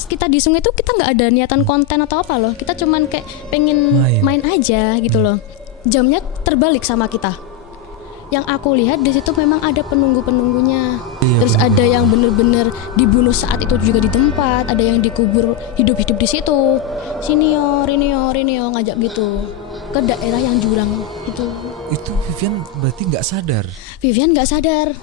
pas kita di Sungai itu kita nggak ada niatan konten atau apa loh. Kita cuman kayak pengen main aja gitu loh. Jamnya terbalik sama kita. Yang aku lihat di situ memang ada penunggu-penunggunya. Terus ada yang bener-bener dibunuh saat itu juga di tempat, ada yang dikubur hidup-hidup di situ. Sini yo ngajak gitu ke daerah yang jurang itu. Itu Vivian berarti nggak sadar. Vivian nggak sadar.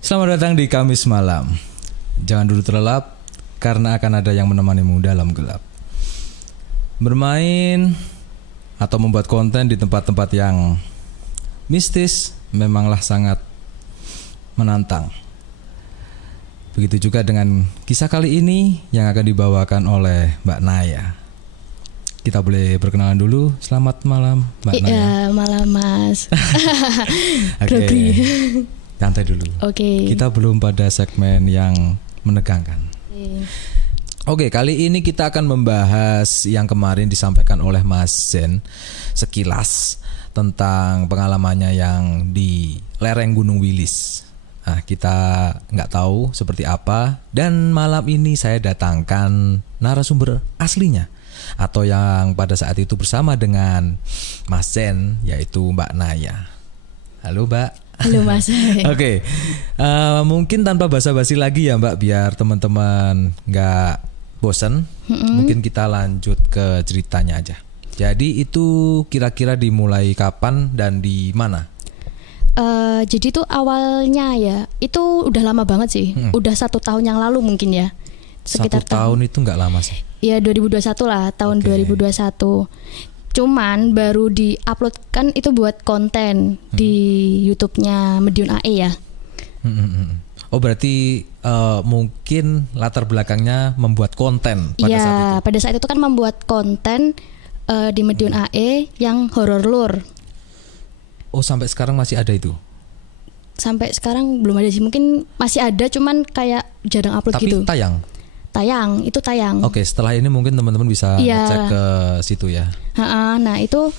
Selamat datang di Kamis Malam. Jangan dulu terlelap, karena akan ada yang menemanimu dalam gelap. Bermain atau membuat konten di tempat-tempat yang mistis memanglah sangat menantang. Begitu juga dengan kisah kali ini yang akan dibawakan oleh Mbak Naya. Kita boleh perkenalan dulu. Selamat malam Mbak Naya. Iya, malam Mas. Oke. Santai dulu. Oke. Kita belum pada segmen yang menegangkan. Oke, kali ini kita akan membahas yang kemarin disampaikan oleh Mas Zen sekilas tentang pengalamannya yang di lereng Gunung Wilis. Nah, kita nggak tahu seperti apa, dan malam ini saya datangkan narasumber aslinya atau yang pada saat itu bersama dengan Mas Zen, yaitu Mbak Naya. Halo Mbak. Halo Mas. Oke, mungkin tanpa basa-basi lagi ya Mbak, biar teman-teman nggak bosan, mungkin kita lanjut ke ceritanya aja. Jadi itu kira-kira dimulai kapan dan di mana? Jadi tuh awalnya ya, itu udah lama banget sih, udah 1 tahun yang lalu mungkin ya. Sekitar 1 tahun itu nggak lama sih? Ya 2021 lah, tahun 2021. Cuman baru di-upload kan itu buat konten di YouTube-nya Medion AE ya. Oh berarti mungkin latar belakangnya membuat konten pada saat itu? Iya, pada saat itu kan membuat konten di Medion AE yang horor lore. Oh sampai sekarang masih ada itu? Sampai sekarang belum ada sih, mungkin masih ada cuman kayak jarang upload gitu. Tapi tayang? Itu tayang. Oke, setelah ini mungkin teman-teman bisa ngecek ke situ ya. Nah itu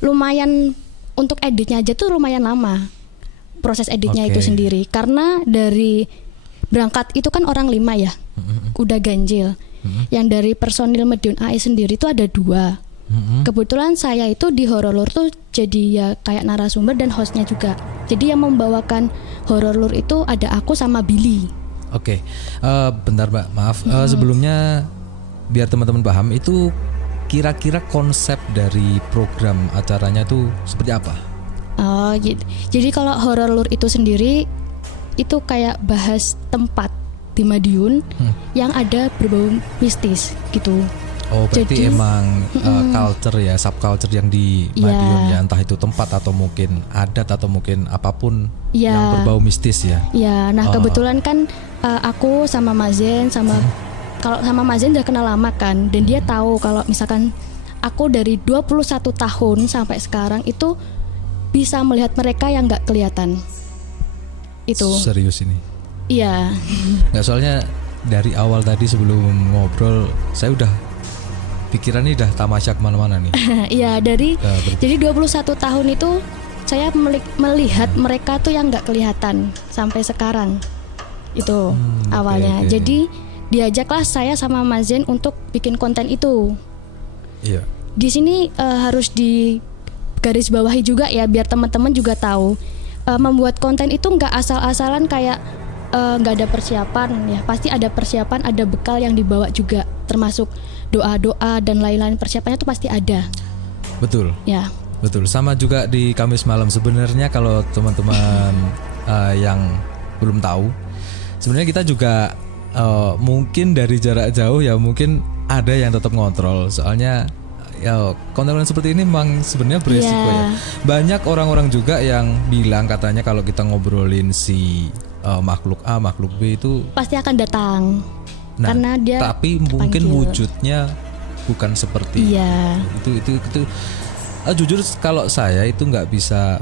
lumayan, untuk editnya aja tuh lumayan lama. Proses editnya itu sendiri, karena dari berangkat itu kan orang 5 ya, udah ganjil. Yang dari personil Medion AE sendiri itu ada 2. Kebetulan saya itu di horor lore tuh jadi ya kayak narasumber dan hostnya juga. Jadi yang membawakan horor lore itu ada aku sama Billy. Oke, bentar Mbak, maaf. Sebelumnya biar teman-teman paham, itu kira-kira konsep dari program acaranya tuh seperti apa? Oh gitu. Jadi kalau horor lore itu sendiri itu kayak bahas tempat di Madiun yang ada berbau mistis gitu. Oh berarti jadi, emang culture ya, subculture yang di Madiun ya, entah itu tempat atau mungkin adat atau mungkin apapun yang berbau mistis ya. Iya, nah kebetulan kan aku sama Mazen kalau sama Mazen udah kenal lama kan, dan dia tahu kalau misalkan aku dari 21 tahun sampai sekarang itu bisa melihat mereka yang nggak kelihatan. Itu. Serius ini? Iya. Nggak, soalnya dari awal tadi sebelum ngobrol saya udah pikirannya udah tamasya kemana-mana nih. Iya, jadi 21 tahun itu saya melihat mereka tuh yang nggak kelihatan sampai sekarang. Itu awalnya. Okay. Jadi diajaklah saya sama Mazen untuk bikin konten itu. Iya. Di sini harus di garis bawahi juga ya, biar teman-teman juga tahu. Membuat konten itu nggak asal-asalan kayak nggak ada persiapan ya. Pasti ada persiapan, ada bekal yang dibawa juga, termasuk doa-doa dan lain-lain, persiapannya tuh pasti ada. Betul. Ya. Betul. Sama juga di Kamis Malam sebenarnya, kalau teman-teman yang belum tahu, sebenarnya kita juga mungkin dari jarak jauh ya, mungkin ada yang tetap ngontrol. Soalnya ya konten-konten seperti ini memang sebenarnya beresiko ya. Banyak orang-orang juga yang bilang katanya kalau kita ngobrolin si makhluk A, makhluk B itu pasti akan datang. Nah, karena dia tapi mungkin wujudnya bukan seperti itu. Jujur kalau saya itu nggak bisa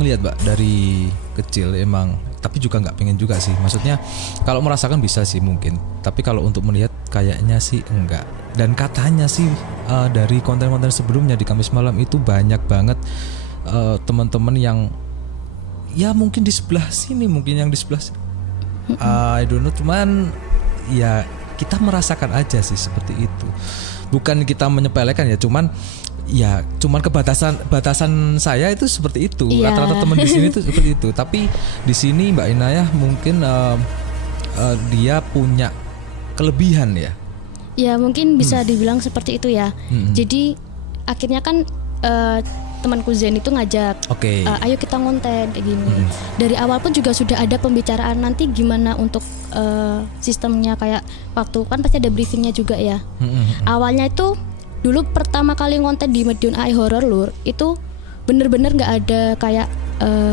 ngelihat Mbak dari kecil emang, tapi juga nggak pengen juga sih. Maksudnya kalau merasakan bisa sih mungkin, tapi kalau untuk melihat kayaknya sih enggak. Dan katanya sih dari konten-konten sebelumnya di Kamis Malam itu banyak banget teman-teman yang ya mungkin di sebelah sini, mungkin yang di sebelah sini. I don't know, cuman ya kita merasakan aja sih seperti itu. Bukan kita menyepelekan ya, cuman batasan saya itu seperti itu. Iya. Rata-rata teman di sini itu seperti itu. Tapi di sini Mbak Inayah mungkin dia punya kelebihan ya. Ya mungkin bisa dibilang seperti itu ya. Jadi akhirnya kan temanku Zen itu ngajak, ayo kita ngonten kayak gini. Dari awal pun juga sudah ada pembicaraan nanti gimana untuk sistemnya, kayak waktu kan pasti ada briefingnya juga ya. Awalnya itu dulu pertama kali ngonten di Medion AI Horror Lur, itu bener-bener nggak ada kayak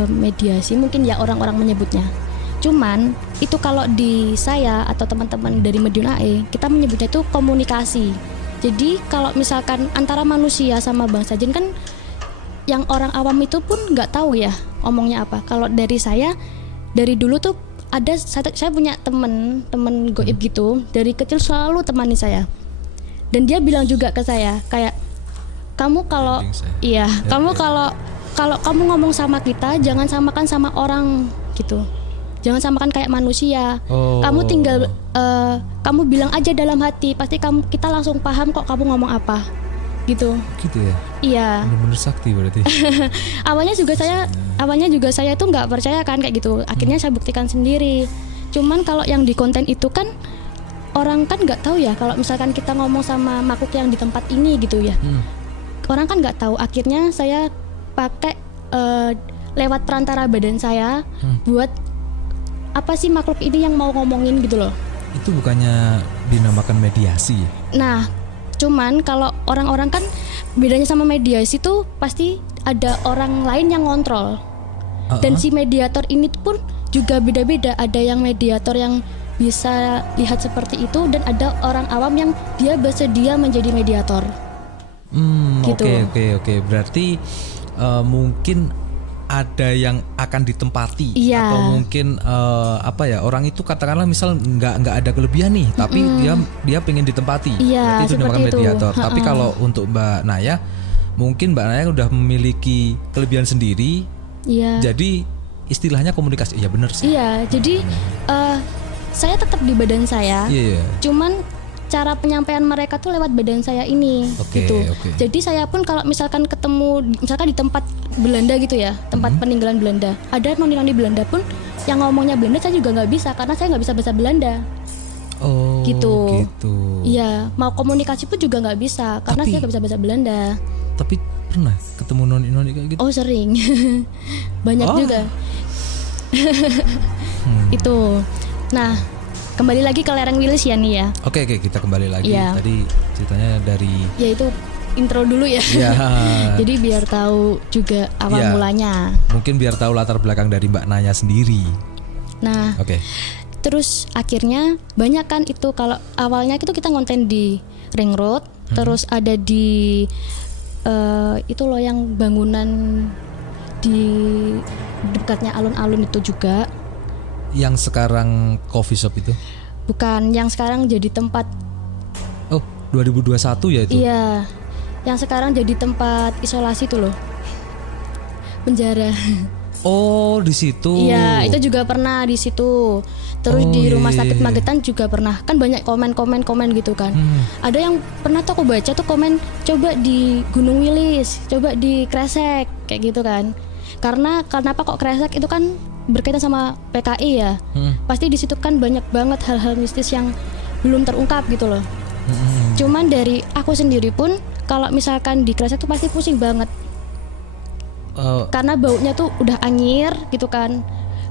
mediasi mungkin ya orang-orang menyebutnya. Cuman itu kalau di saya atau teman-teman dari Medion AI, kita menyebutnya itu komunikasi. Jadi kalau misalkan antara manusia sama bangsa jin kan, yang orang awam itu pun nggak tahu ya ngomongnya apa. Kalau dari saya, dari dulu tuh ada saya punya temen goib gitu, dari kecil selalu temani saya. Dan dia bilang juga ke saya kayak, kamu kalau kalau kamu ngomong sama kita jangan samakan sama orang gitu. Jangan samakan kayak manusia. Kamu tinggal kamu bilang aja dalam hati, pasti kita langsung paham kok kamu ngomong apa. Gitu ya? Iya. Bener-bener sakti berarti. awalnya juga saya tuh nggak percaya kan kayak gitu. Akhirnya saya buktikan sendiri. Cuman kalau yang di konten itu kan orang kan nggak tahu ya kalau misalkan kita ngomong sama makhluk yang di tempat ini gitu ya. Orang kan nggak tahu. Akhirnya saya pakai lewat perantara badan saya buat apa sih makhluk ini yang mau ngomongin gitu loh. Itu bukannya dinamakan mediasi ya? Nah, cuman kalau orang-orang kan bedanya sama mediasi tuh pasti ada orang lain yang ngontrol. Dan si mediator ini pun juga beda-beda. Ada yang mediator yang bisa lihat seperti itu, dan ada orang awam yang dia bersedia menjadi mediator. Gitu. Oke. Berarti mungkin ada yang akan ditempati, atau mungkin orang itu katakanlah misal nggak ada kelebihan nih, tapi dia pengen ditempati, berarti itu dinamakan mediator. Tapi kalau untuk Mbak Naya, mungkin Mbak Naya udah memiliki kelebihan sendiri, jadi istilahnya komunikasi. Iya benar sih. Iya, jadi saya tetap di badan saya, cuman cara penyampaian mereka tuh lewat badan saya ini gitu. Jadi saya pun kalau misalkan ketemu misalkan di tempat Belanda gitu ya, tempat peninggalan Belanda, ada noni-noni Belanda pun yang ngomongnya Belanda, saya juga nggak bisa karena saya nggak bisa bahasa Belanda. Gitu. Iya, mau komunikasi pun juga nggak bisa karena saya nggak bisa bahasa Belanda. Tapi pernah ketemu noni-noni kayak gitu? Oh sering, banyak juga. Itu. Nah, kembali lagi ke lereng Wilis ya nih ya. Oke, kita kembali lagi. Tadi ceritanya dari ya itu intro dulu ya. Jadi biar tahu juga awal mulanya. Mungkin biar tahu latar belakang dari Mbak Naya sendiri. Nah, terus akhirnya banyak kan itu, kalau awalnya itu kita ngonten di Ring Road, terus ada di itu loh yang bangunan di dekatnya alun-alun itu juga. Yang sekarang coffee shop itu? Bukan, yang sekarang jadi tempat. 2021 ya itu? Iya, yang sekarang jadi tempat isolasi tuh loh, penjara. Oh, di situ. Iya, itu juga pernah di situ. Terus di rumah sakit Magetan juga pernah. Kan banyak komen gitu kan. Ada yang pernah tuh aku baca tuh komen, coba di Gunung Wilis, coba di Kresek, kayak gitu kan. Karena kenapa kok Kresek itu kan berkaitan sama PKI ya. Pasti di situ kan banyak banget hal-hal mistis yang belum terungkap gitu loh. Cuman dari aku sendiri pun kalau misalkan di Kresek tuh pasti pusing banget. Karena baunya tuh udah anyir gitu kan,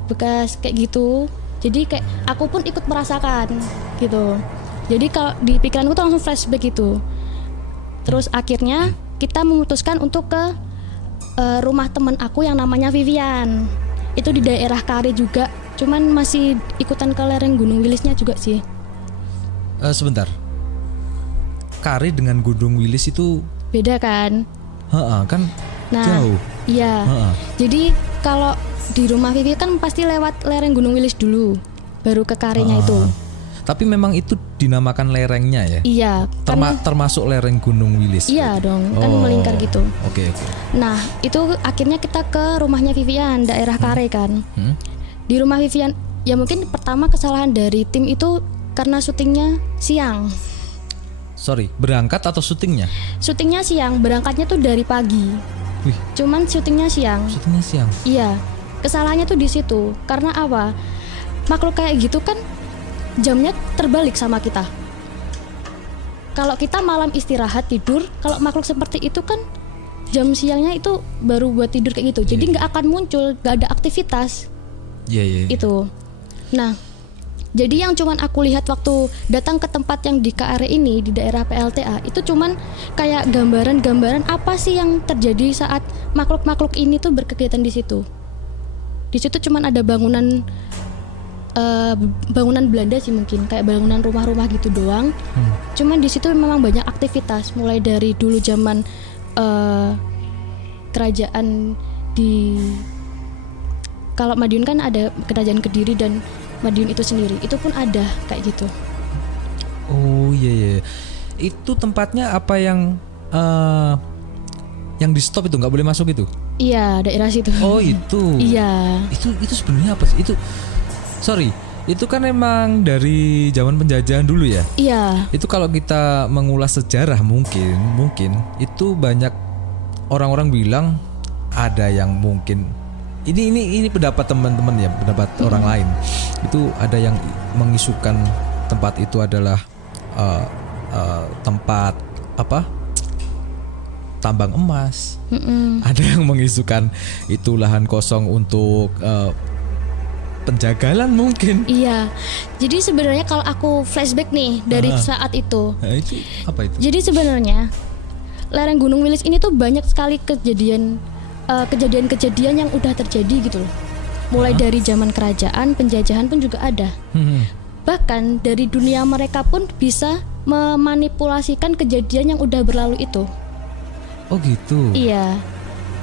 bekas kayak gitu. Jadi kayak aku pun ikut merasakan gitu. Jadi kalau di pikiranku tuh langsung flashback gitu. Terus akhirnya kita memutuskan untuk ke rumah teman aku yang namanya Vivian. Itu di daerah Kari juga, cuman masih ikutan ke lereng Gunung Wilisnya juga sih. Sebentar, Kari dengan Gunung Wilis itu beda kan? Kan jauh. Iya. Jadi kalau di rumah Vivi kan pasti lewat lereng Gunung Wilis dulu, baru ke Karinya itu. Tapi memang itu dinamakan lerengnya ya? Iya. Termasuk lereng Gunung Wilis? Iya dong, kan melingkar gitu. Oke. Nah itu akhirnya kita ke rumahnya Vivian, daerah Kare kan. Di rumah Vivian, ya mungkin pertama kesalahan dari tim itu karena syutingnya siang. Sorry, berangkat atau syutingnya? Syutingnya siang, berangkatnya tuh dari pagi. Wih. Cuman syutingnya siang. Syutingnya siang? Iya, kesalahannya tuh di situ. Karena apa? Makhluk kayak gitu kan jamnya terbalik sama kita. Kalau kita malam istirahat tidur, kalau makhluk seperti itu kan jam siangnya itu baru buat tidur kayak gitu. Jadi nggak akan muncul, nggak ada aktivitas. Iya. Itu. Nah, jadi yang cuman aku lihat waktu datang ke tempat yang di KRE ini di daerah PLTA itu cuman kayak gambaran-gambaran apa sih yang terjadi saat makhluk-makhluk ini tuh berkegiatan di situ. Di situ cuman ada bangunan Belanda sih mungkin, kayak bangunan rumah-rumah gitu doang. Cuman di situ memang banyak aktivitas, mulai dari dulu zaman kerajaan di, kalau Madiun kan ada kerajaan Kediri dan Madiun itu sendiri, itu pun ada kayak gitu. Oh iya. Itu tempatnya apa yang di stop itu nggak boleh masuk itu? Iya, daerah situ. Oh itu. Iya. Itu sebenarnya apa sih? Itu kan emang dari zaman penjajahan dulu ya? Iya. Itu kalau kita mengulas sejarah mungkin itu banyak orang-orang bilang ada yang mungkin ini pendapat teman-teman ya, pendapat orang lain. Itu ada yang mengisukan tempat itu adalah tempat apa? Tambang emas. Ada yang mengisukan itu lahan kosong untuk penjagalan mungkin. Iya. Jadi sebenarnya kalau aku flashback nih dari saat itu. Nah, itu apa itu? Jadi sebenarnya lereng Gunung Wilis ini tuh banyak sekali kejadian-kejadian yang udah terjadi gitu loh. Mulai dari zaman kerajaan, penjajahan pun juga ada. Bahkan dari dunia mereka pun bisa memanipulasikan kejadian yang udah berlalu itu. Oh gitu. Iya.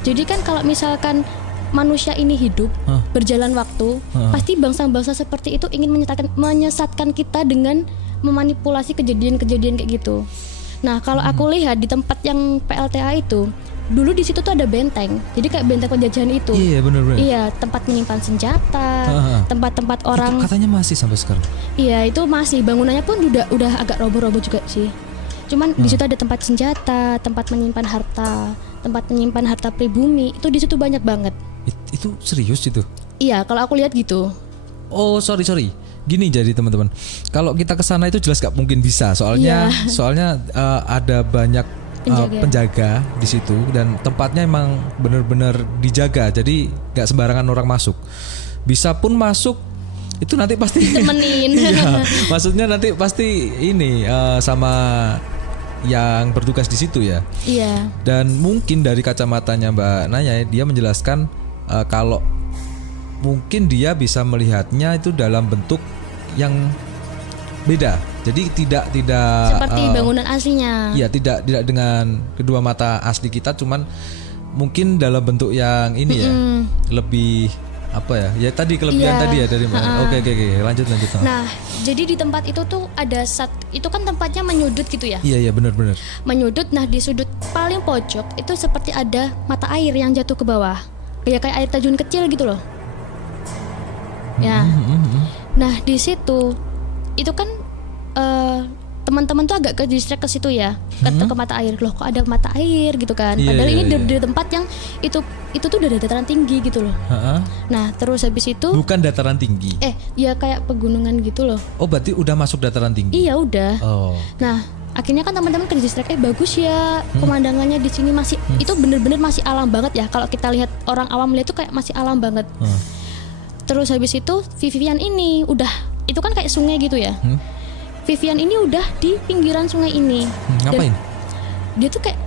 Jadi kan kalau misalkan manusia ini hidup, berjalan waktu, pasti bangsa-bangsa seperti itu ingin menyesatkan kita dengan memanipulasi kejadian-kejadian kayak gitu. Nah, kalau aku lihat di tempat yang PLTA itu, dulu di situ tuh ada benteng. Jadi kayak benteng penjajahan itu. Iya, benar. Iya, tempat menyimpan senjata, tempat-tempat orang. Itu katanya masih sampai sekarang. Iya, itu masih. Bangunannya pun udah agak roboh-roboh juga sih. Cuman di situ ada tempat senjata, tempat menyimpan harta pribumi. Itu di situ banyak banget. Itu serius itu? Iya, kalau aku lihat gitu. Oh, sorry. Gini jadi teman-teman. Kalau kita ke sana itu jelas gak mungkin bisa. Soalnya ada banyak penjaga di situ dan tempatnya emang benar-benar dijaga. Jadi gak sembarangan orang masuk. Bisa pun masuk itu nanti pasti temenin. Iya, maksudnya nanti pasti ini sama yang bertugas di situ ya. Iya. Dan mungkin dari kacamatanya Mbak Naya, dia menjelaskan kalau mungkin dia bisa melihatnya itu dalam bentuk yang beda. Jadi tidak seperti bangunan aslinya. Iya, tidak dengan kedua mata asli kita, cuman mungkin dalam bentuk yang ini ya, lebih apa ya? Ya tadi kelebihan tadi ya dari mana? Oke, lanjut. Nah, jadi di tempat itu tuh ada itu kan tempatnya menyudut gitu ya? Iya, benar. Menyudut. Nah, di sudut paling pojok itu seperti ada mata air yang jatuh ke bawah. Kayak air terjun kecil gitu loh. Ya. Nah, di situ itu kan teman-teman tuh agak ke distract ke situ ya, ke mata air. Loh, kok ada mata air gitu kan? Padahal ini di tempat yang itu tuh udah dataran tinggi gitu loh. Nah, terus habis itu bukan dataran tinggi. Ya kayak pegunungan gitu loh. Oh, berarti udah masuk dataran tinggi. Iya, udah. Oh. Nah, akhirnya kan teman-teman ke distract, bagus ya pemandangannya di sini masih itu bener-bener masih alam banget ya. Kalau kita lihat orang awam lihat tuh kayak masih alam banget. Terus habis itu Vivian ini udah, itu kan kayak sungai gitu ya. Vivian ini udah di pinggiran sungai ini. Ngapain? Dia tuh kayak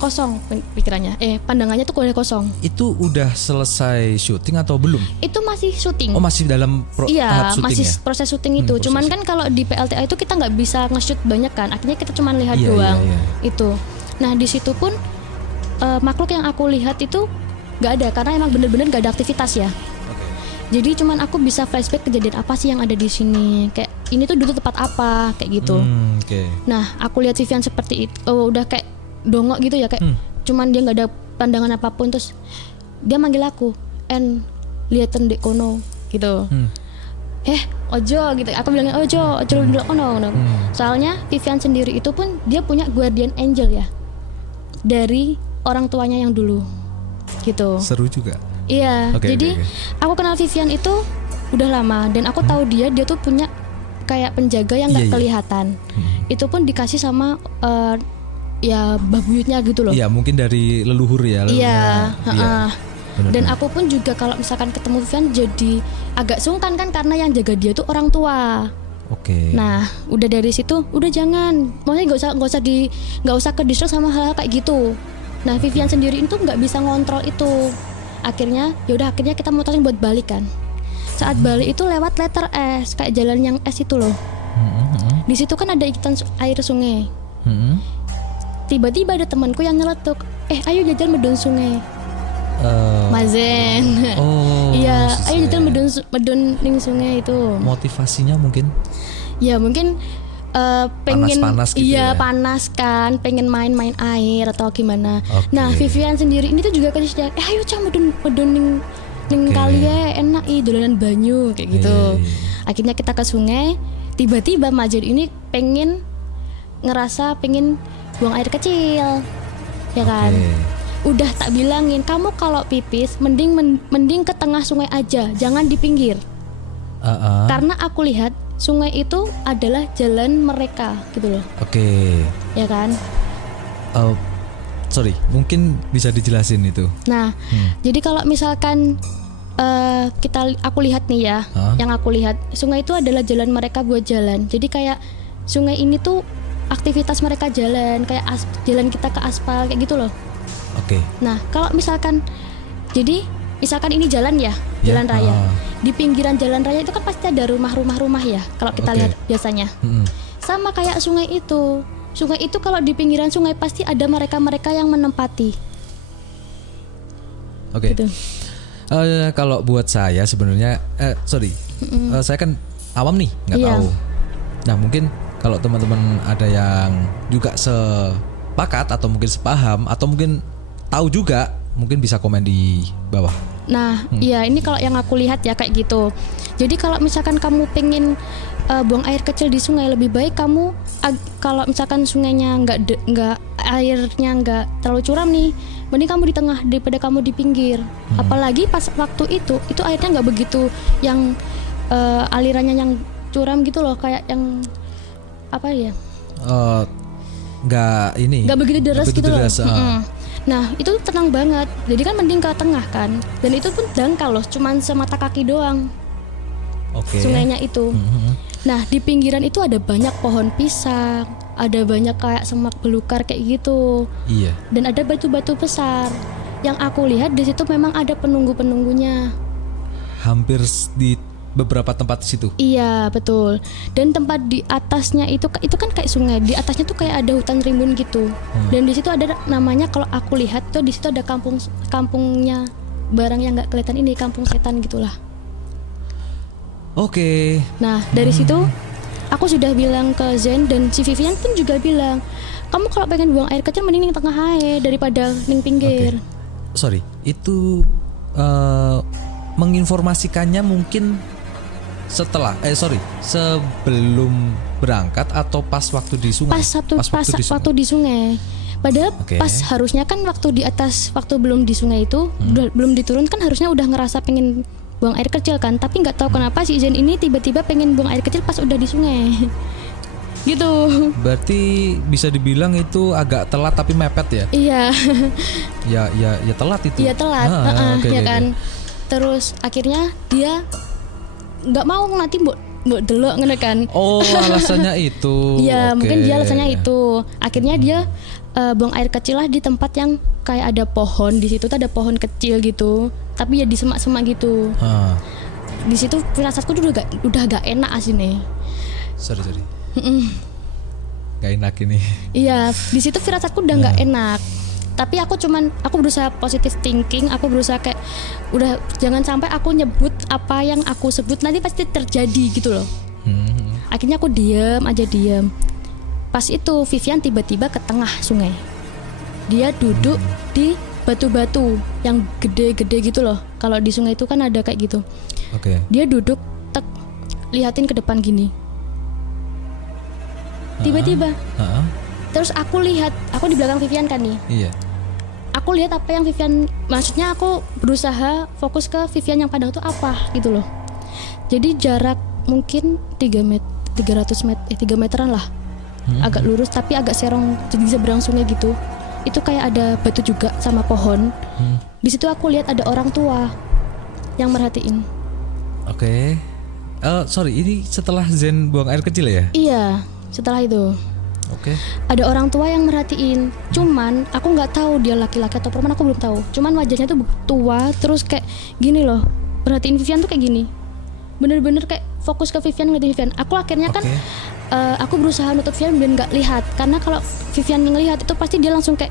kosong pikirannya. Pandangannya tuh udah kosong. Itu udah selesai syuting atau belum? Itu masih syuting. Oh, masih dalam tahap syuting masih ya? Proses syuting itu. Cuman kan kalau di PLTA itu kita nggak bisa nge-shoot banyak kan. Akhirnya kita cuma lihat doang. Itu. Nah, di situ pun makhluk yang aku lihat itu nggak ada karena emang bener-bener nggak ada aktivitas ya. Jadi cuman aku bisa flashback kejadian apa sih yang ada di sini. Kayak ini tuh dulu tempat apa kayak gitu. Oke. Nah aku lihat Vivian seperti itu, udah kayak dongok gitu ya, kayak cuman dia nggak ada pandangan apapun, terus dia manggil aku, liatin dek kono gitu. Ojo gitu, aku bilangnya ojo dulu kono. Soalnya Vivian sendiri itu pun dia punya guardian angel ya, dari orang tuanya yang dulu gitu. Seru juga. Iya, jadi aku kenal Vivian itu udah lama, dan aku tahu dia tuh punya kayak penjaga yang nggak kelihatan. Itu pun dikasih sama ya babuyutnya gitu loh. Iya, mungkin dari leluhur ya. Iya. Bener. Dan aku pun juga kalau misalkan ketemu Vivian jadi agak sungkan kan, karena yang jaga dia tuh orang tua. Oke. Nah, udah dari situ udah jangan, maksudnya nggak usah ke distract sama hal kayak gitu. Nah, Vivian sendiri itu nggak bisa ngontrol itu. Akhirnya kita mutusin buat balik kan. Saat balik itu lewat letter S, kayak jalan yang S itu loh. Di situ kan ada ikan air sungai. Tiba-tiba ada temanku yang nyeletuk, ayo jajan medun sungai. Mazen. Iya, ayo jajan medun ning sungai itu. Motivasinya mungkin? Ya mungkin pengen panas gitu iya ya? Panas kan, pengen main air atau gimana. Nah, Vivian sendiri ini tuh juga kasih ayo cah medun ning kali ya, enak dolanan banyu kayak gitu. Akhirnya kita ke sungai, tiba-tiba Majen ini pengen buang air kecil. Ya kan? Udah tak bilangin, kamu kalau pipis mending ke tengah sungai aja, jangan di pinggir. Karena aku lihat sungai itu adalah jalan mereka gitu loh. Ya kan? Sorry, mungkin bisa dijelasin itu. Nah, jadi kalau misalkan aku lihat nih ya, yang aku lihat sungai itu adalah jalan mereka buat jalan. Jadi kayak sungai ini tuh aktivitas mereka jalan, kayak jalan kita ke aspal kayak gitu loh. Nah, kalau misalkan ini jalan ya, jalan raya. Di pinggiran jalan raya itu kan pasti ada rumah ya, kalau kita lihat biasanya. Sama kayak sungai itu. Sungai itu kalau di pinggiran sungai pasti ada mereka yang menempati. Gitu. Kalau buat saya sebenarnya, saya kan awam nih, nggak tahu. Nah, mungkin kalau teman-teman ada yang juga sepakat atau mungkin sepaham atau mungkin tahu juga, mungkin bisa komen di bawah. Nah, iya ini kalau yang aku lihat ya kayak gitu. Jadi kalau misalkan kamu pengen buang air kecil di sungai, lebih baik kamu kalau misalkan sungainya nggak airnya nggak terlalu curam nih, mending kamu di tengah daripada kamu di pinggir. Apalagi pas waktu itu airnya nggak begitu yang alirannya yang curam gitu loh, kayak yang apa ya? Nggak begitu deras gitu loh. Nah itu tenang banget, jadi kan mending ke tengah kan, dan itu pun dangkal loh, cuman semata kaki doang sungainya itu. Nah di pinggiran itu ada banyak pohon pisang, ada banyak kayak semak belukar kayak gitu. Dan ada batu-batu besar. Yang aku lihat di situ memang ada penunggunya. Hampir di beberapa tempat di situ. Iya betul. Dan tempat di atasnya itu kan kayak sungai. Di atasnya tuh kayak ada hutan rimbun gitu. Dan di situ ada namanya, kalau aku lihat tuh di situ ada kampungnya barang yang nggak kelihatan ini, kampung setan gitulah. Nah dari situ aku sudah bilang ke Zen, dan si Vivian pun juga bilang, kamu kalau pengen buang air kecil mending ning tengah aja daripada ning pinggir. Itu menginformasikannya mungkin sebelum berangkat atau pas waktu di sungai? Waktu di sungai. Padahal pas harusnya kan waktu di atas, waktu belum di sungai itu, belum diturun kan harusnya udah ngerasa pengen buang air kecil kan, tapi nggak tahu kenapa si Zen ini tiba-tiba pengen buang air kecil pas udah di sungai. Gitu. Berarti bisa dibilang itu agak telat tapi mepet ya? Iya. ya telat itu. Iya telat. Kan. Terus akhirnya dia nggak mau nanti mbok delok ngene kan. Alasannya itu. Iya, mungkin dia alasannya itu. Akhirnya dia buang air kecil lah di tempat yang kayak ada pohon. Di situ tuh ada pohon kecil gitu, tapi ya di semak-semak gitu. Di situ firasatku udah gak enak aslinya. Sorry. Gak enak ini. Iya, di situ firasatku udah gak enak. Tapi aku berusaha positive thinking, aku berusaha kayak udah jangan sampai aku nyebut apa yang aku sebut nanti pasti terjadi gitu loh. Akhirnya aku diem. Pas itu Vivian tiba-tiba ke tengah sungai. Dia duduk di batu-batu yang gede-gede gitu loh. Kalau di sungai itu kan ada kayak gitu. Oke. Dia duduk liatin ke depan gini. Tiba-tiba. Terus aku lihat, aku di belakang Vivian kan nih. Iya. Aku lihat apa yang Vivian, maksudnya aku berusaha fokus ke Vivian yang pandang itu apa gitu loh. Jadi jarak mungkin 3 meteran lah. Agak lurus tapi agak serong di seberang sungai gitu. Itu kayak ada batu juga sama pohon. Di situ aku lihat ada orang tua yang merhatiin. Oke. Sorry, ini setelah Zen buang air kecil ya? Iya, setelah itu. Oke. Ada orang tua yang merhatiin. Cuman aku nggak tahu dia laki-laki atau perempuan, aku belum tahu. Cuman wajahnya tuh tua, terus kayak gini loh. Perhatiin Vivian tuh kayak gini. Bener-bener kayak fokus ke Vivian, ngeliatin Vivian. Aku akhirnya kan aku berusaha nutup Vivian biar nggak lihat. Karena kalau Vivian ngelihat itu pasti dia langsung kayak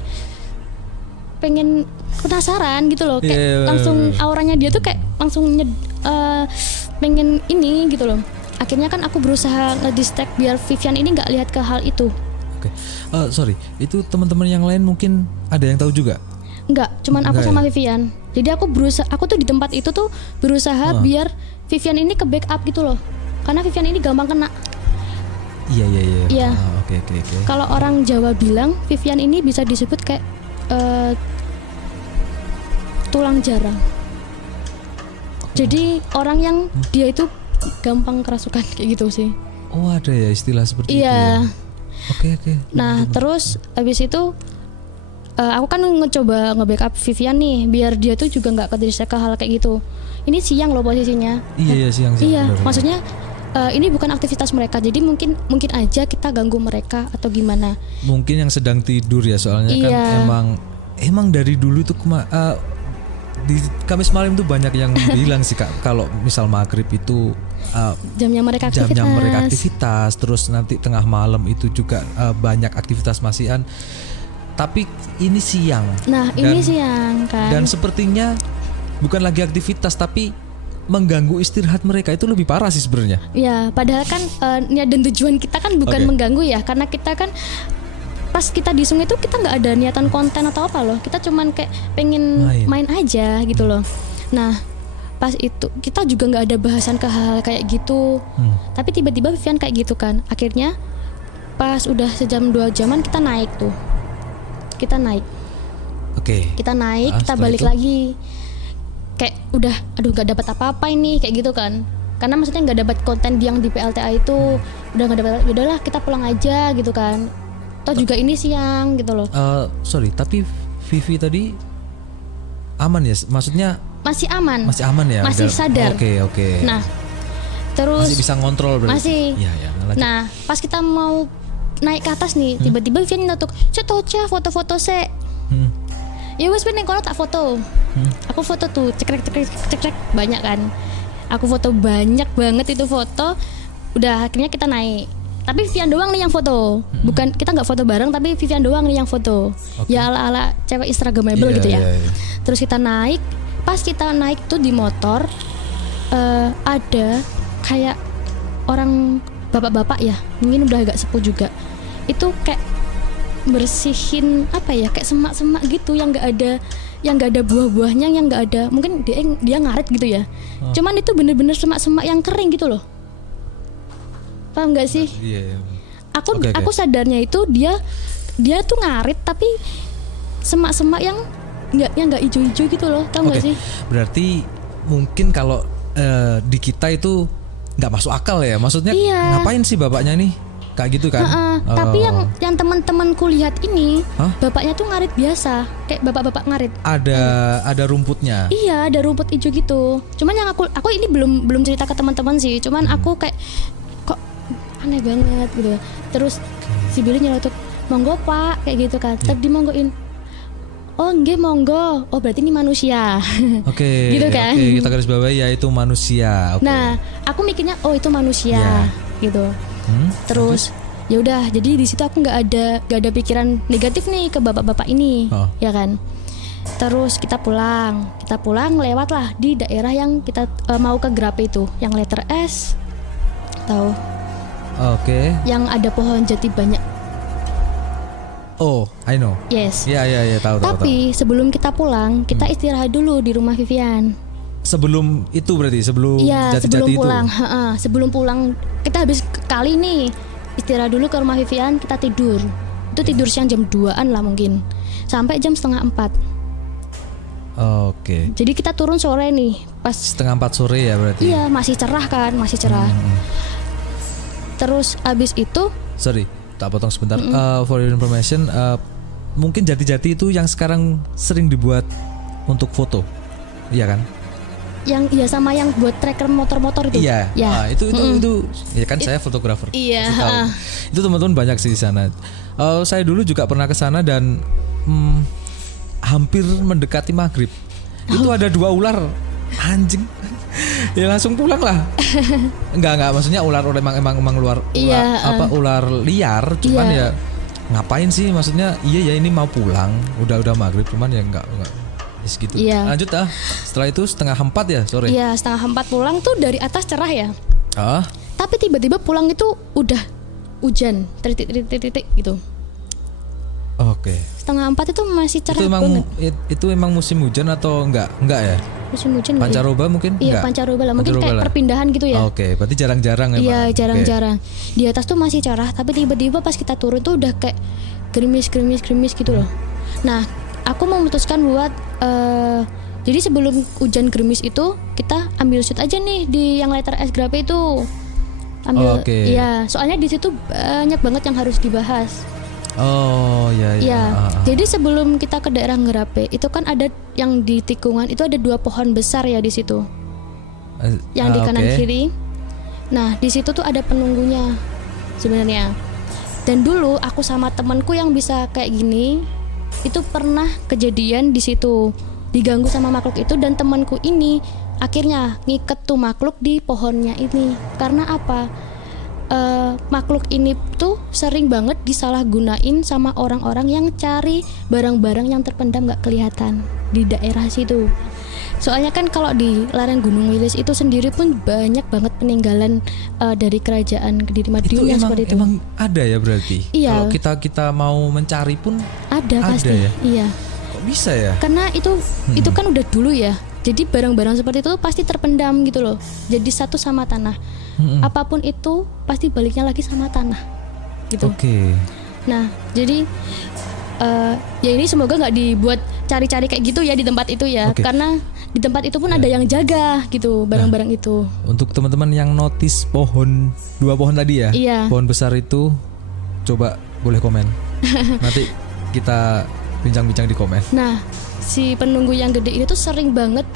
pengen penasaran gitu loh. Kayak langsung auranya dia tuh kayak langsung pengen ini gitu loh. Akhirnya kan aku berusaha nge-distract biar Vivian ini nggak lihat ke hal itu. Oke. Sorry, itu teman-teman yang lain mungkin ada yang tahu juga? Enggak, cuman aku sama Vivian. Jadi aku tuh di tempat itu tuh berusaha biar Vivian ini ke backup gitu loh. Karena Vivian ini gampang kena. Iya. Oke. Kalau orang Jawa bilang Vivian ini bisa disebut kayak tulang jarang. Jadi orang yang dia itu gampang kerasukan kayak gitu sih. Oh, ada ya istilah seperti itu ya. Oke. Nah, terus habis itu aku kan ngecoba nge-backup Vivian nih biar dia tuh juga nggak ke hal kayak gitu. Ini siang loh posisinya. Iya, siang. Iya, benar. maksudnya ini bukan aktivitas mereka. Jadi mungkin aja kita ganggu mereka atau gimana. Mungkin yang sedang tidur ya, soalnya kan emang dari dulu tuh di Kamis malam tuh banyak yang bilang sih Kak, kalau misal maghrib itu jamnya mereka aktivitas, terus nanti tengah malam itu juga banyak aktivitas masihan. Tapi ini siang. Nah, ini siang kan. Dan sepertinya bukan lagi aktivitas tapi mengganggu istirahat mereka, itu lebih parah sih sebenarnya. Ya, padahal kan niat dan tujuan kita kan bukan mengganggu ya, karena kita kan pas kita di sungai itu kita nggak ada niatan konten atau apa loh, kita cuman kayak pengen main aja gitu loh. Nah, pas itu kita juga nggak ada bahasan ke hal kayak gitu. Tapi tiba-tiba Vivian kayak gitu kan. Akhirnya pas udah sejam 2 jaman kita naik. Kita naik, kita balik lagi. Kayak udah, aduh nggak dapat apa-apa ini kayak gitu kan. Karena maksudnya nggak dapat konten yang di PLTA itu, udah nggak dapat. Udahlah kita pulang aja gitu kan. Toh juga ini siang gitu loh. Sorry, tapi Vivi tadi aman ya? Maksudnya masih aman ya? Masih sadar. Oke. Nah, terus masih bisa ngontrol berarti? Masih. Ya, nah, pas kita mau naik ke atas nih, tiba-tiba Vivian ngetuk, "Cek foto-foto se." Ya wes pengen kalau tak foto. Aku foto tuh, cekrek banyak kan. Aku foto banyak banget itu foto. Udah akhirnya kita naik. Tapi Vivian doang nih yang foto. Bukan, kita nggak foto bareng, tapi Vivian doang nih yang foto. Ya ala-ala cewek instagramable gitu ya. Terus kita naik. Pas kita naik tuh di motor ada kayak orang bapak-bapak ya, mungkin udah agak sepuh juga. Itu kayak bersihin apa ya, kayak semak-semak gitu yang nggak ada buah-buahnya, yang nggak ada, mungkin dia ngaret gitu ya. Cuman itu bener-bener semak-semak yang kering gitu loh. Paham nggak sih? Iya. Aku sadarnya itu dia tuh ngarit tapi semak-semak yang nggak hijau-hijau gitu loh, tahu nggak sih? Berarti mungkin kalau di kita itu nggak masuk akal ya, maksudnya ngapain sih bapaknya nih kayak gitu kan? Tapi yang teman-temanku lihat ini, bapaknya tuh ngarit biasa, kayak bapak-bapak ngarit. Ada rumputnya. Iya, ada rumput hijau gitu. Cuman yang aku ini belum cerita ke teman-teman sih. Cuman aku kayak kok aneh banget gitu. Terus si Billy nyeletuk, "Monggo Pak," kayak gitu kan. Terus dimonggoin. "Oh nggih monggo." Oh berarti ini manusia. Gitu kan. Kita garis bawahi ya, itu manusia. Nah, aku mikirnya oh itu manusia gitu. Terus ya udah, jadi di situ aku nggak ada pikiran negatif nih ke bapak-bapak ini, ya kan. Terus kita pulang lewatlah di daerah yang kita mau ke Grape itu, yang letter S, tahu? Oke. yang ada pohon jati banyak. Oh, I know. Yes. Iya tahu. Tapi sebelum kita pulang, kita istirahat dulu di rumah Vivian. Sebelum itu berarti sebelum Iya, jati-jati sebelum itu. pulang. Sebelum pulang kita habis kali nih istirahat dulu ke rumah Vivian, kita tidur. Itu tidur siang jam 2-an lah mungkin. Sampai jam 3:30. Oke. Jadi kita turun sore nih, pas 3:30 sore ya berarti. iya masih cerah kan, masih cerah. Terus abis itu Sorry, tak potong sebentar. For your information, mungkin jati-jati itu yang sekarang sering dibuat untuk foto, iya kan? yang iya sama yang buat tracker motor-motor itu. Iya. Ya. Itu ya kan saya fotografer. Iya. Pasti tahu. Itu teman-teman banyak sih di sana. Saya dulu juga pernah ke sana dan hampir mendekati maghrib. Itu ada 2 ular anjing. Ya langsung pulang lah. Enggak maksudnya ular emang luar ular liar, cuman ya ngapain sih maksudnya? Iya ya ini mau pulang, udah maghrib cuman ya enggak segitu. Iya. Lanjut setelah itu 3:30 ya sore. Iya, 3:30 pulang tuh dari atas cerah ya. Tapi tiba-tiba pulang itu udah hujan, titik gitu. Oke. 3:30 itu masih cerah banget. Itu emang musim hujan atau enggak ya? Musim hujan. Pancaroba mungkin? Iya, enggak? pancaroba lah. Mungkin kayak perpindahan gitu ya. Oke, berarti jarang-jarang emang. Iya, jarang-jarang. Di atas tuh masih cerah, tapi tiba-tiba pas kita turun tuh udah kayak gerimis gitu loh. Nah, aku memutuskan buat jadi sebelum hujan gerimis itu kita ambil shoot aja nih di yang letter S Grape itu. Ambil. Iya, soalnya di situ banyak banget yang harus dibahas. Oh iya. Jadi sebelum kita ke daerah Ngerape itu kan ada yang di tikungan itu ada 2 pohon besar ya di situ. Yang di kanan kiri. Nah, di situ tuh ada penunggunya sebenarnya. Dan dulu aku sama temanku yang bisa kayak gini itu pernah kejadian di situ diganggu sama makhluk itu, dan temanku ini akhirnya ngiket tuh makhluk di pohonnya ini. Karena apa? Makhluk ini tuh sering banget disalahgunain sama orang-orang yang cari barang-barang yang terpendam nggak kelihatan di daerah situ. Soalnya kan kalau di lereng Gunung Wilis itu sendiri pun banyak banget peninggalan dari kerajaan Kediri Madiun yang seperti itu. Emang ada ya berarti? Iya. Kalau kita mau mencari pun ada pasti. Ya? Iya. Kok bisa ya? Karena itu kan udah dulu ya. Jadi barang-barang seperti itu pasti terpendam gitu loh. Jadi satu sama tanah. Apapun itu pasti baliknya lagi sama tanah. Gitu. Oke. Nah, jadi ya ini semoga nggak dibuat cari-cari kayak gitu ya di tempat itu ya. Karena di tempat itu pun ada yang jaga gitu barang-barang itu. Untuk teman-teman yang notice 2 pohon tadi ya. Iya. Pohon besar itu coba boleh komen. Nanti kita bincang-bincang di komen. Nah, si penunggu yang gede ini tuh sering banget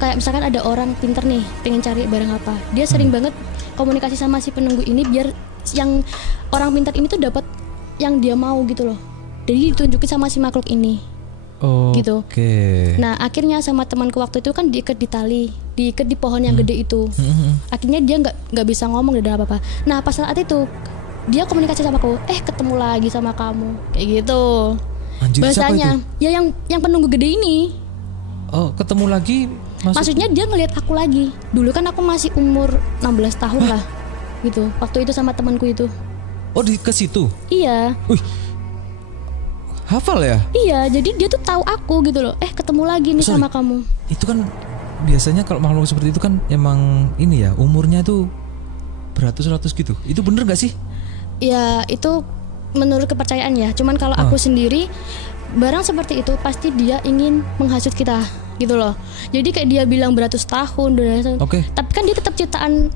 kayak misalkan ada orang pinter nih pengen cari barang apa, dia sering banget komunikasi sama si penunggu ini biar yang orang pintar ini tuh dapat yang dia mau gitu loh. Jadi ditunjukin sama si makhluk ini. Gitu. Nah, akhirnya sama temanku waktu itu kan diikat di tali, diikat di pohon yang gede itu. Akhirnya dia nggak bisa ngomong dan apa-apa. Nah, pas saat itu dia komunikasi sama aku, ketemu lagi sama kamu, kayak gitu. Anjir, bahasanya ya yang penunggu gede ini. Ketemu lagi maksudnya dia ngelihat aku lagi. Dulu kan aku masih umur 16 tahun lah gitu waktu itu sama temanku itu. Ke situ? Iya. Wih, hafal ya? Iya, jadi dia tuh tahu aku gitu loh. Ketemu lagi nih sama kamu. Itu kan biasanya kalau makhluk seperti itu kan emang ini ya, umurnya tuh beratus-ratus gitu. Itu bener gak sih? Ya itu menurut kepercayaan ya. Cuman kalau aku sendiri, barang seperti itu pasti dia ingin menghasut kita gitu loh. Jadi kayak dia bilang beratus tahun, tapi kan dia tetap ciptaan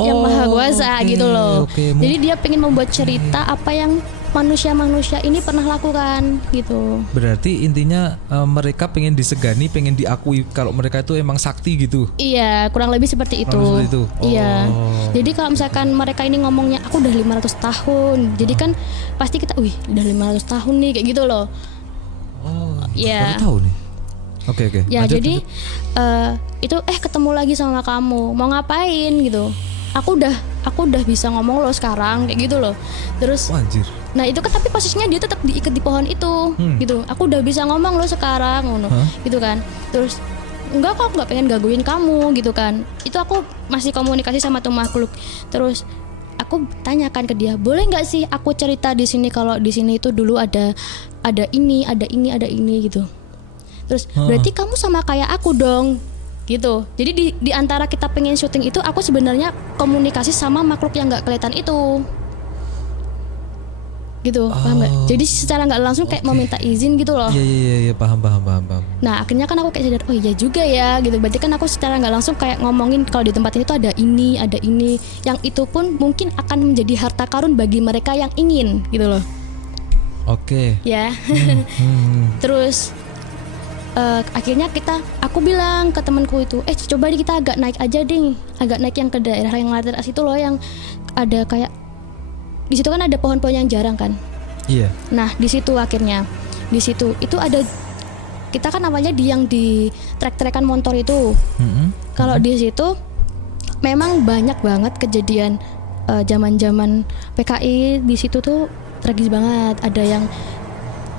yang maha kuasa gitu loh. Jadi dia pengen membuat cerita apa yang manusia-manusia ini pernah lakukan gitu. Berarti intinya mereka pengen disegani, pengen diakui kalau mereka itu emang sakti gitu. Iya, kurang lebih seperti itu. Iya. Jadi kalau misalkan mereka ini ngomongnya aku udah 500 tahun. Jadi kan pasti kita, wih, udah 500 tahun nih kayak gitu loh. Baru tahu nih. Oke. Ya, jadi itu ketemu lagi sama kamu. Mau ngapain gitu? Aku udah bisa ngomong lo sekarang kayak gitu loh. Terus anjir. Nah itu kan tapi posisinya dia tetap diikat di pohon itu gitu. Aku udah bisa ngomong lo sekarang gitu kan. Terus enggak kok, nggak pengen gangguin kamu gitu kan. Itu aku masih komunikasi sama tuh makhluk. Terus aku tanyakan ke dia, boleh nggak sih aku cerita di sini kalau di sini itu dulu ada ini gitu. Terus berarti kamu sama kayak aku dong gitu. Jadi di antara kita pengen syuting itu, aku sebenarnya komunikasi sama makhluk yang nggak kelihatan itu gitu. Paham nggak? Jadi secara nggak langsung kayak mau minta izin gitu loh. Iya, paham. Nah akhirnya kan aku kayak sadar, oh iya juga ya gitu. Berarti kan aku secara nggak langsung kayak ngomongin kalau di tempat ini tuh ada ini, yang itu pun mungkin akan menjadi harta karun bagi mereka yang ingin gitu loh. Oke. Ya. Terus akhirnya aku bilang ke temanku itu, coba deh kita agak naik yang ke daerah yang atas itu loh, yang ada kayak di situ kan ada pohon-pohon yang jarang kan. Iya. Nah di situ akhirnya itu ada, kita kan namanya yang di trek-trekan motor itu. Kalau di situ memang banyak banget kejadian zaman-zaman PKI di situ tuh tragis banget. Ada yang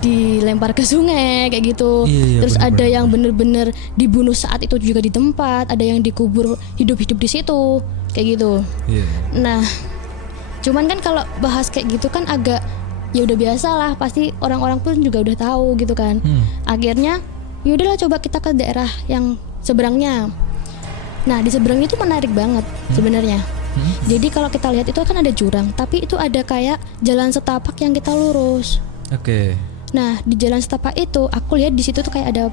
dilempar ke sungai kayak gitu. Iya, terus bener, ada yang bener-bener dibunuh saat itu juga di tempat, ada yang dikubur hidup-hidup di situ kayak gitu. Iya. Nah cuman kan kalau bahas kayak gitu kan agak ya udah biasa lah, pasti orang-orang pun juga udah tahu gitu kan. Akhirnya yaudahlah coba kita ke daerah yang seberangnya. Nah di seberang itu menarik banget sebenarnya. Jadi kalau kita lihat itu kan ada jurang, tapi itu ada kayak jalan setapak yang kita lurus. Oke. Nah di jalan setapak itu aku lihat di situ tuh kayak ada,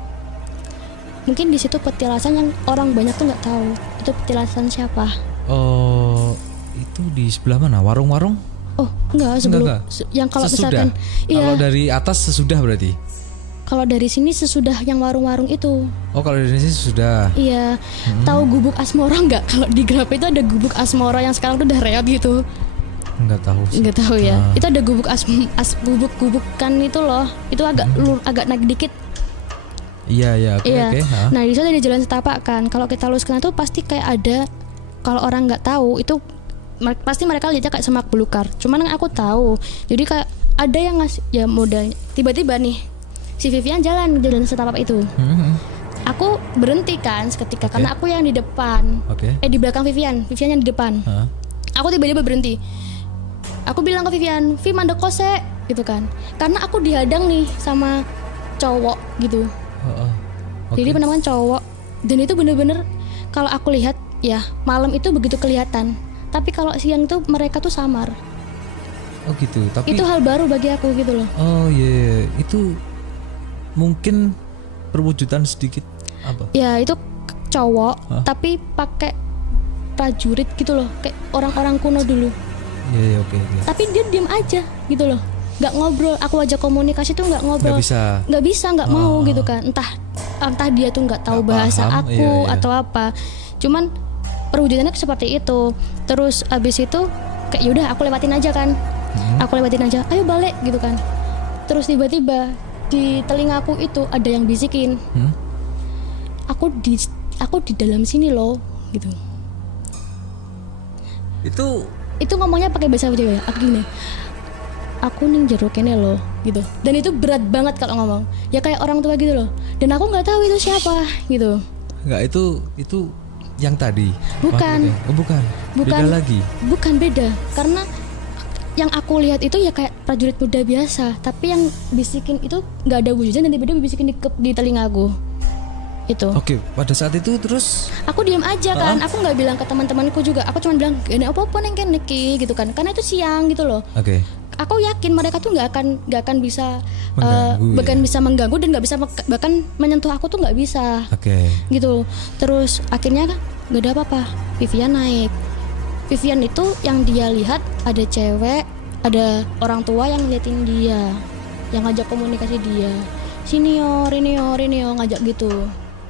mungkin di situ petilasan yang orang banyak tuh nggak tahu itu petilasan siapa. Oh, itu di sebelah mana? Warung-warung? Oh enggak, sebelum yang kalau misalkan kalau dari atas sesudah berarti. Kalau dari sini sesudah yang warung-warung itu. Oh kalau dari sini sesudah. Iya. Tahu Gubuk Asmoro nggak? Kalau di Grab itu ada Gubuk Asmoro yang sekarang tuh udah reot gitu. Nggak tahu sih. Nggak tahu ya. Itu ada gubuk-gubukan itu loh. Itu agak naik dikit. Iya. Oke. Nah di sana ada jalan setapak kan. Kalau kita lurus ke sana tuh pasti kayak ada. Kalau orang nggak tahu itu pasti mereka lihatnya kayak semak belukar. Cuman aku tahu. Jadi kayak ada yang ngasih ya modalnya. Tiba-tiba nih si Vivian jalan setapak itu. Aku berhenti kan seketika karena aku yang di depan. Di belakang Vivian yang di depan. Aku tiba-tiba berhenti. Aku bilang ke Vivian, "Vi mandek kose," gitu kan. Karena aku dihadang nih sama cowok gitu. Jadi penamaan cowok. Dan itu bener-bener kalau aku lihat ya malam itu begitu kelihatan. Tapi kalau siang tuh mereka tuh samar. Oh gitu. Tapi itu hal baru bagi aku gitu loh. Oh iya. Itu mungkin perwujudan sedikit apa? Ya itu cowok tapi pakai prajurit gitu loh, kayak orang-orang kuno dulu. Iya, oke. Tapi dia diam aja gitu loh, nggak ngobrol. Aku ajak komunikasi tuh nggak ngobrol. Nggak bisa, nggak mau gitu kan. Entah dia tuh nggak tahu bahasa paham, aku atau apa. Cuman perwujudannya seperti itu. Terus abis itu kayak yaudah aku lewatin aja kan. Aku lewatin aja, ayo balik gitu kan. Terus tiba-tiba di telingaku itu ada yang bisikin, aku di dalam sini loh gitu. Itu ngomongnya pakai bahasa Jawa ya. Aku gini, aku ning jero kene loh gitu. Dan itu berat banget kalau ngomong. Ya kayak orang tua gitu loh. Dan aku nggak tahu itu siapa gitu. Nggak, itu yang tadi. Bukan. Bukan. Beda lagi. Bukan, beda. Karena yang aku lihat itu ya kayak prajurit muda biasa, tapi yang bisikin itu nggak ada wujudan dan tiba-tiba bisikin di telingaku. Itu. Oke, pada saat itu terus aku diam aja kan. Aku nggak bilang ke teman-temanku juga. Aku cuma bilang, "Gini apa-apa neng kene gitu kan." Karena itu siang gitu loh. Oke. Aku yakin mereka tuh nggak akan bisa mengganggu, bisa mengganggu dan nggak bisa bahkan menyentuh aku tuh nggak bisa. Oke. Gitu. Terus akhirnya nggak ada apa-apa. Vivian naik. Vivian itu yang dia lihat ada cewek, ada orang tua yang ngeliatin dia, yang ngajak komunikasi dia. Sini yo, ngajak gitu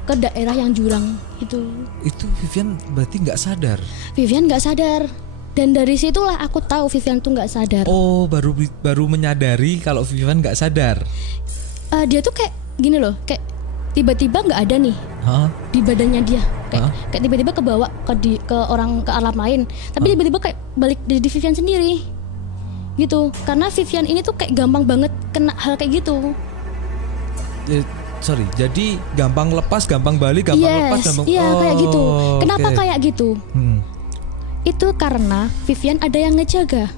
ke daerah yang jurang itu. Itu Vivian berarti nggak sadar. Vivian nggak sadar. Dan dari situlah aku tahu Vivian tuh nggak sadar. Oh, baru menyadari kalau Vivian nggak sadar. Dia tuh kayak gini loh, kayak tiba-tiba nggak ada nih di badannya dia, kayak tiba-tiba kebawa ke alam lain. Tapi tiba-tiba kayak balik di Vivian sendiri, gitu. Karena Vivian ini tuh kayak gampang banget kena hal kayak gitu. sorry, jadi gampang lepas, gampang balik, gampang lepas, gampang. Iya, kayak gitu. Kenapa oke. kayak gitu? Itu karena Vivian ada yang ngejaga.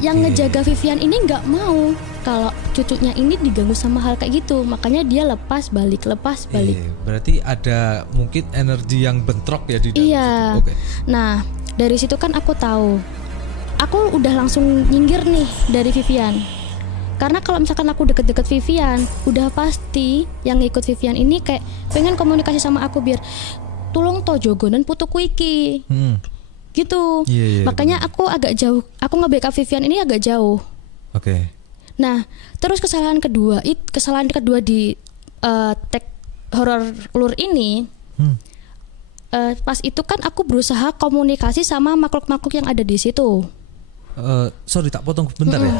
Yang Oke. ngejaga Vivian ini nggak mau kalau cucunya ini diganggu sama hal kayak gitu, makanya dia lepas balik. Berarti ada mungkin energi yang bentrok ya di dalam Iya. situ. Oke. Nah, dari situ kan aku tahu. Aku udah langsung nyinggir nih dari Vivian. Karena kalau misalkan aku deket-deket Vivian, udah pasti yang ngikut Vivian ini kayak pengen komunikasi sama aku biar tolong to jogonan putuku iki. Gitu. Iya, Makanya aku agak jauh. Aku nge-backup Vivian ini agak jauh. Oke. Nah, terus kesalahan kedua di tag horror lure ini, pas itu kan aku berusaha komunikasi sama makhluk-makhluk yang ada di situ. Sorry tak potong bentar ya.